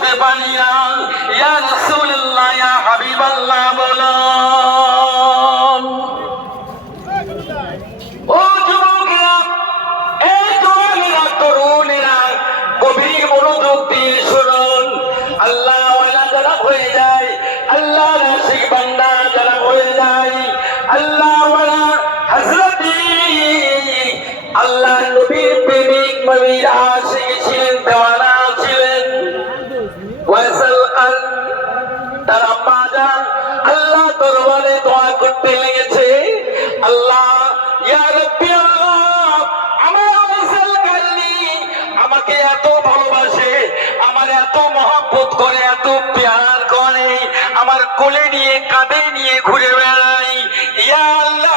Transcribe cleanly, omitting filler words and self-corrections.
বুঝতে পারি না। ইয়া রাসূলুল্লাহ, ইয়া হাবিবাল্লাহ বলো। ও যুবকেরা, এই জওয়ানেরা, তরুণেরা, গভীর মনোযোগ দিয়ে শুনুন। আল্লাহ ওয়ালা যারা হয়ে যায়, আল্লাহ আশিক বান্দা যারা হয়ে যায়, আল্লাহ ওয়ালা হযরতি আল্লাহ নবীর প্রেমিক নবীর আশিক ছিলেন, দেওয়ানা ছিলেন। ওয়াসাল আল তার আম্মা জান আল্লাহ দরবারে দোয়া করতে লেগেছে, আল্লাহ ইয়া রাব্বি, আল্লাহ আমার ওয়াসাল কাল্লি আমাকে এত ভালোবাসে, আমার এত মহব্বত করে, এত প্যার করে, আমার কোলে নিয়ে কাঁধে নিয়ে ঘুরে বেড়াই, ইয়া আল্লাহ